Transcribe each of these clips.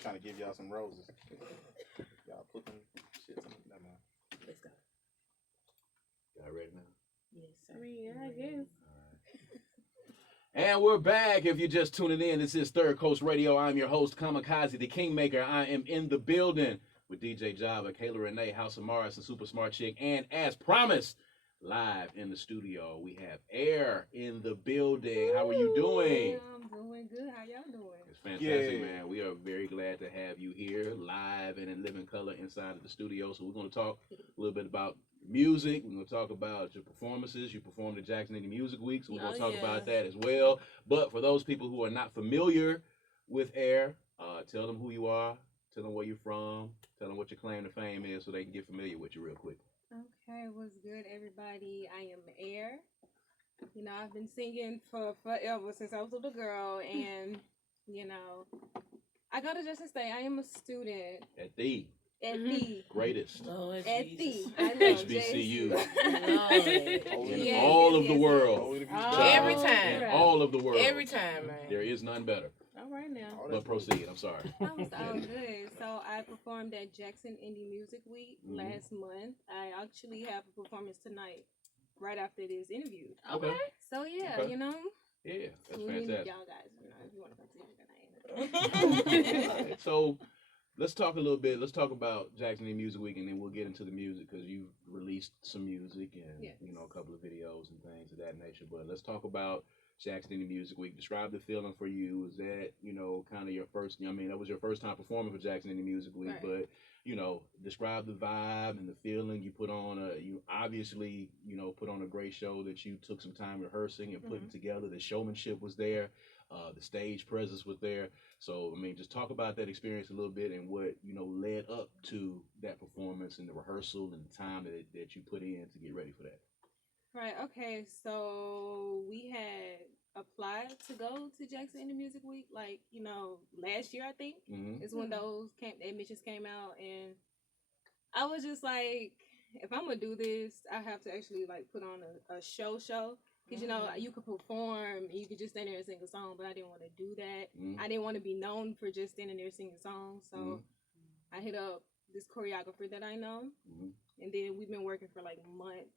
trying to give y'all some roses. Y'all put them shit on. Never mind. Let's go. Y'all ready now? Yes, sir. I mean, I guess. And we're back. If you're just tuning in, this is Third Coast Radio. I'm your host, Kamikaze, the Kingmaker. I am in the building with DJ Java, Kayla Renee, House of Mars, and Super Smart Chick. And as promised, live in the studio, we have Air in the building. How are you doing? I'm doing good. How y'all doing? It's fantastic, man. We are very glad to have you here live and in living color inside of the studio. So we're going to talk a little bit about music. We're going to talk about your performances. You performed at Jackson Indie Music Week, so we're going to talk about that as well. But for those people who are not familiar with Air, tell them who you are, tell them where you're from, tell them what your claim to fame is so they can get familiar with you real quick. Okay, what's good, everybody? I am Air. You know, I've been singing for forever since I was a little girl, and, you know, I go to Jackson State. I am a student. At the greatest Lord At Jesus. the. I know, HBCU Lord. in all of the world. Every time. In all of the world. Every time, man. There is none better. All right now. But proceed. I'm sorry. That was all good. So I performed at Jackson Indie Music Week last month. I actually have a performance tonight, right after this interview. Okay. So yeah, Okay. you know. Yeah, that's we need fantastic. y'all guys, you know, if you want to come see me tonight. So let's talk a little bit. Let's talk about Jackson Indie Music Week, and then we'll get into the music because you released some music and you know, a couple of videos and things of that nature. But let's talk about Jackson Indie Music Week. Describe the feeling for you. Is that, you know, kind of your first? I mean, that was your first time performing for Jackson Indie Music Week, Right. but you know, describe the vibe and the feeling you put on. You obviously, you know, put on a great show that you took some time rehearsing and putting together. The showmanship was there. The stage presence was there. So, I mean, just talk about that experience a little bit and what, you know, led up to that performance and the rehearsal and the time that you put in to get ready for that. Right, okay, so we had applied to go to Jackson Indie Music Week, like, you know, last year, I think. Is when those admissions came out, and I was just like, if I'm gonna do this, I have to actually, like, put on a show. Because, you know, you could perform, you could just stand there and sing a song, but I didn't want to do that. I didn't want to be known for just standing there singing songs, so I hit up this choreographer that I know, and then we've been working for, like, months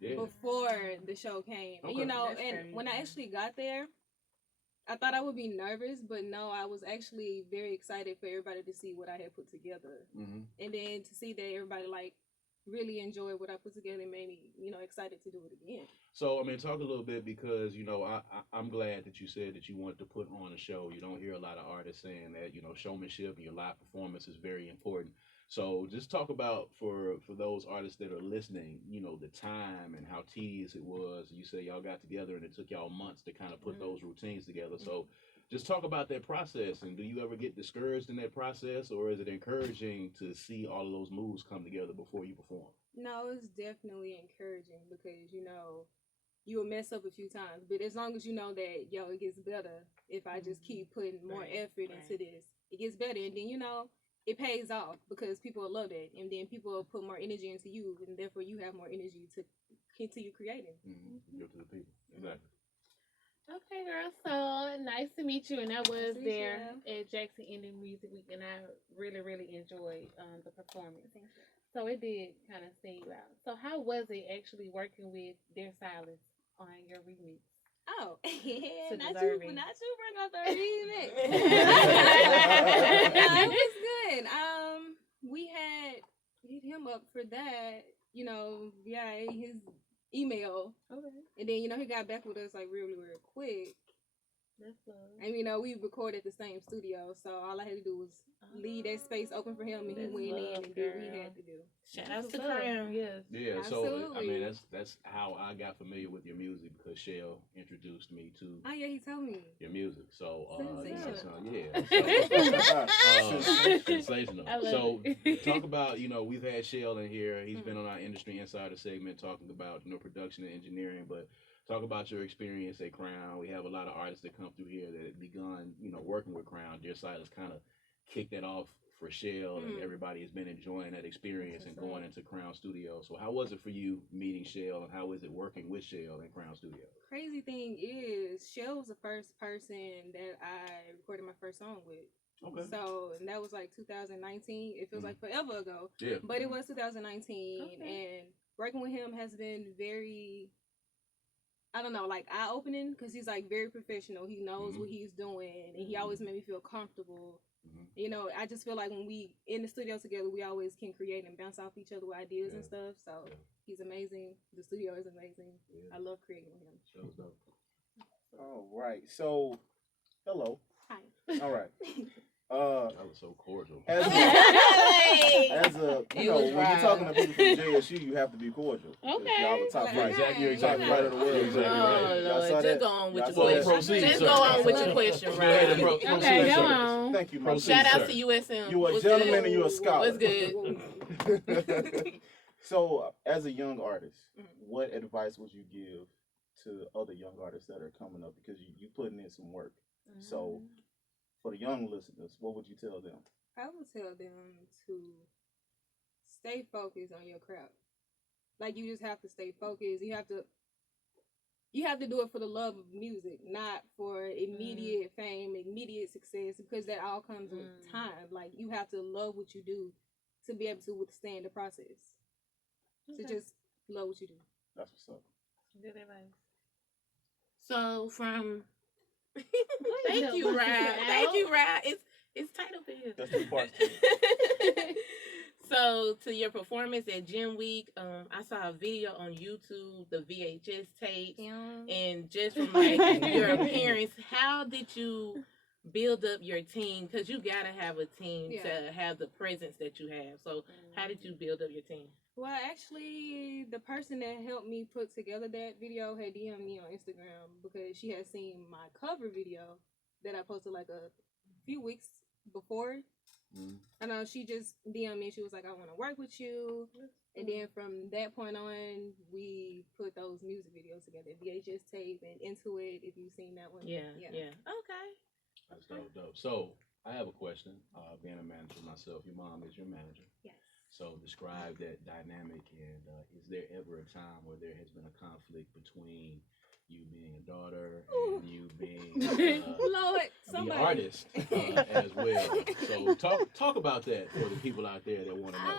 before the show came. Okay. And, you know, That's and crazy. when I actually got there, I thought I would be nervous, but no, I was actually very excited for everybody to see what I had put together. And then to see that everybody, like, really enjoyed what I put together made me, you know, excited to do it again. So, I mean, talk a little bit because, you know, I'm glad that you said that you wanted to put on a show. You don't hear a lot of artists saying that, you know, showmanship and your live performance is very important. So just talk about for those artists that are listening, you know, the time and how tedious it was. You say y'all got together and it took y'all months to kind of put those routines together. So just talk about that process. And do you ever get discouraged in that process, or is it encouraging to see all of those moves come together before you perform? No, it's definitely encouraging because, you know, you will mess up a few times, but as long as you know that, yo, it gets better if I just keep putting more effort into this, it gets better. And then, you know, it pays off because people will love it, and then people will put more energy into you, and therefore you have more energy to continue creating. Give to the people. Exactly. Okay, girl. So nice to meet you. And I was Nice to meet there at Jackson Indie Music Week, and I really, really enjoyed the performance. So it did kind of sing you out. So how was it actually working with Dear Silas on your remix? Oh, yeah, To not deserve you it. bring up the remix. No, it was good. We had hit him up for that, you know, via his email. Okay. And then, you know, he got back with us, like, really, really quick. That's good. And, you know, we recorded at the same studio, so all I had to do was leave that space open for him, and he That's went in love, and did what he girl. had to do. Shout out to That's love. Crown. Yes. Yeah, so I Absolutely. mean that's how I got familiar with your music because Shell introduced me to Oh, yeah, he told me. your music. So Sensational. sensational. I love So it. talk about, you know, we've had Shell in here. He's been on our Industry Insider segment talking about, you know, production and engineering, but talk about your experience at Crown. We have a lot of artists that come through here that have begun, you know, working with Crown. Dear Silas kind of kicked that off for Shell, and everybody has been enjoying that experience and going into Crown Studio. So how was it for you meeting Shell, and how is it working with Shell and Crown Studio? Crazy thing is, Shell was the first person that I recorded my first song with. Okay. So, and that was like 2019. It feels like forever ago. Yeah. But it was 2019, and working with him has been very, I don't know, like eye-opening, because he's like very professional. He knows what he's doing, and he always made me feel comfortable. You know, I just feel like when we in the studio together, we always can create and bounce off each other with ideas and stuff. So he's amazing. The studio is amazing. I love creating with him. Shell's dope. All right. So, hello. Hi. All right. That was so cordial. As a, It you know, was when right. you're talking to people from JSU, you have to be cordial. Okay. Y'all the top You're right. exactly, you're Top exactly right right. of the world. You're exactly Oh, right. Y'all saw Lord. that? Just go on with Y'all your saw that? question. Proceed, Just sir. go on with your question, Go ahead and right? proceed, Okay, go sir. on. Thank you, my Proceed, Shout out sir. to USM. You a What's gentleman good? and you a scholar. What's good? So, as a young artist, what advice would you give to other young artists that are coming up? Because you putting in some work. So, for the young listeners, what would you tell them? I would tell them to stay focused on your craft. Like, you just have to stay focused. You have to do it for the love of music, not for immediate fame, immediate success, because that all comes with time. Like, you have to love what you do to be able to withstand the process. So just love what you do. That's what's up. Good advice. So from Thank thank you, Ryan. Thank you, Ryan. It's tight up in here. That's two parts to it. So to your performance at Gym Week, I saw a video on YouTube, the VHS tape, and just from like your appearance, how did you build up your team? Because you gotta have a team to have the presence that you have. So how did you build up your team? Well, actually, the person that helped me put together that video had DM'd me on Instagram because she had seen my cover video that I posted like a few weeks before. I know she just DM'd me. She was like, "I want to work with you," and then from that point on, we put those music videos together, VHS tape and Into It. If you've seen that one, Yeah. Okay. That's dope. So I have a question. Being a manager myself, your mom is your manager. Yes. So describe that dynamic, and is there ever a time where there has been a conflict between you being a daughter and you being Lord, the somebody. artist as well? So talk about that for the people out there that want to know.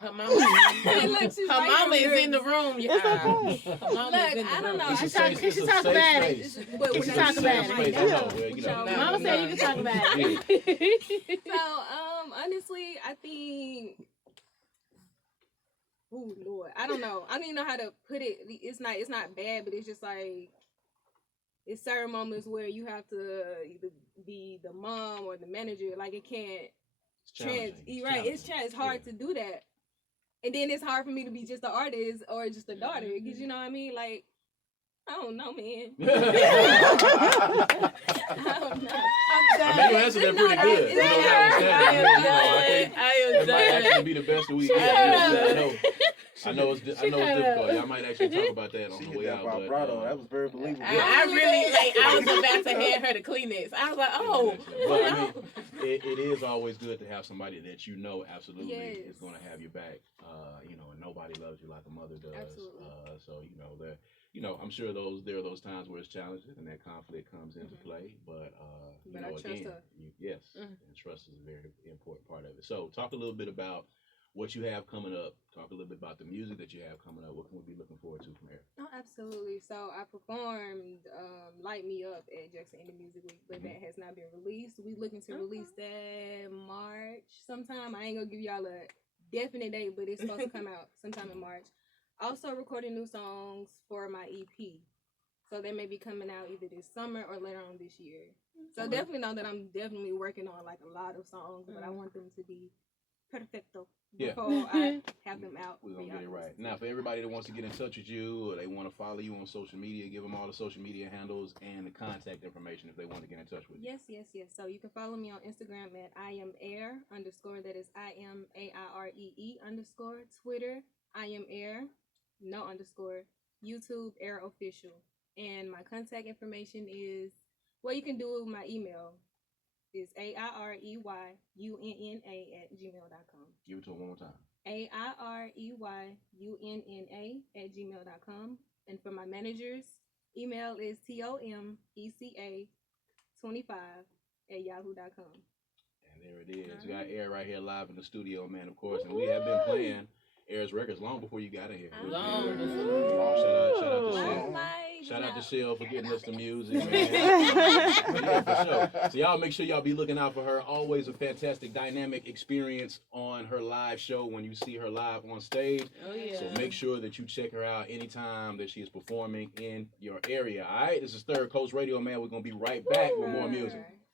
Her mama, Look, she's her right mama here. is in the room. It's okay. Her mama is Look, in the I don't room. know. It's a I safe- we it's should a talk safe about space. it. But We we're should not talk gonna about say it. Space, right I now. know, you know. No, Mama said you can talk about it. So, honestly, I think. Oh Lord, I don't know. I don't even know how to put it. It's not bad, but it's just like it's certain moments where you have to either be the mom or the manager. Like it can't. It's challenging. Right. It's hard to do that, and then it's hard for me to be just an artist or just a daughter because you know what I mean. Like I don't know, man. I don't know. I mean, you answered that pretty good. You know, that I am might actually done. be the best that we get. I know it's difficult. Y'all might actually talk about that on She the hit way that out. But vibrato. That was very believable. I really like. I was about to hand her the Kleenex. I was like, oh. But I mean, it is always good to have somebody that you know absolutely Yes. is going to have your back. You know, and nobody loves you like a mother does. Absolutely. So you know, I'm sure there are those times where it's challenging and that conflict comes into play. But you But know, I trust again, her. yes, and trust is a very important part of it. So talk a little bit about what you have coming up. Talk a little bit about the music that you have coming up. What can we be looking forward to from here? Oh, absolutely. So I performed Light Me Up at Jackson Music Week, but that has not been released. We looking to release that March sometime. I ain't gonna give y'all a definite date, but it's supposed to come out sometime in March. Also recording new songs for my EP. So they may be coming out either this summer or later on this year. So definitely know that I'm definitely working on like a lot of songs, but I want them to be perfecto before I have them out. We're gonna get it right. Now, for everybody that wants to get in touch with you or they want to follow you on social media, give them all the social media handles and the contact information if they want to get in touch with you. Yes. So you can follow me on Instagram at @IamAiree_. That is IamAiree_. Twitter, IamAir, no underscore. YouTube, Air Official. And my contact information is, well, you can do it with my email. It's AIREYUNNA@gmail.com. Give it to her one more time. AIREYUNNA@gmail.com. And for my managers, email is TOMECA25@yahoo.com. And there it is. We got Air right here live in the studio, man, of course. And we have been playing Air's records long before you got in here. Long before. Shout out to Sil. Shout out to Sil for getting us the music, man. Yeah, for sure. So y'all make sure y'all be looking out for her. Always a fantastic, dynamic experience on her live show when you see her live on stage. Oh, yeah. So make sure that you check her out anytime that she is performing in your area. All right, this is Third Coast Radio, man. We're going to be right back with more music.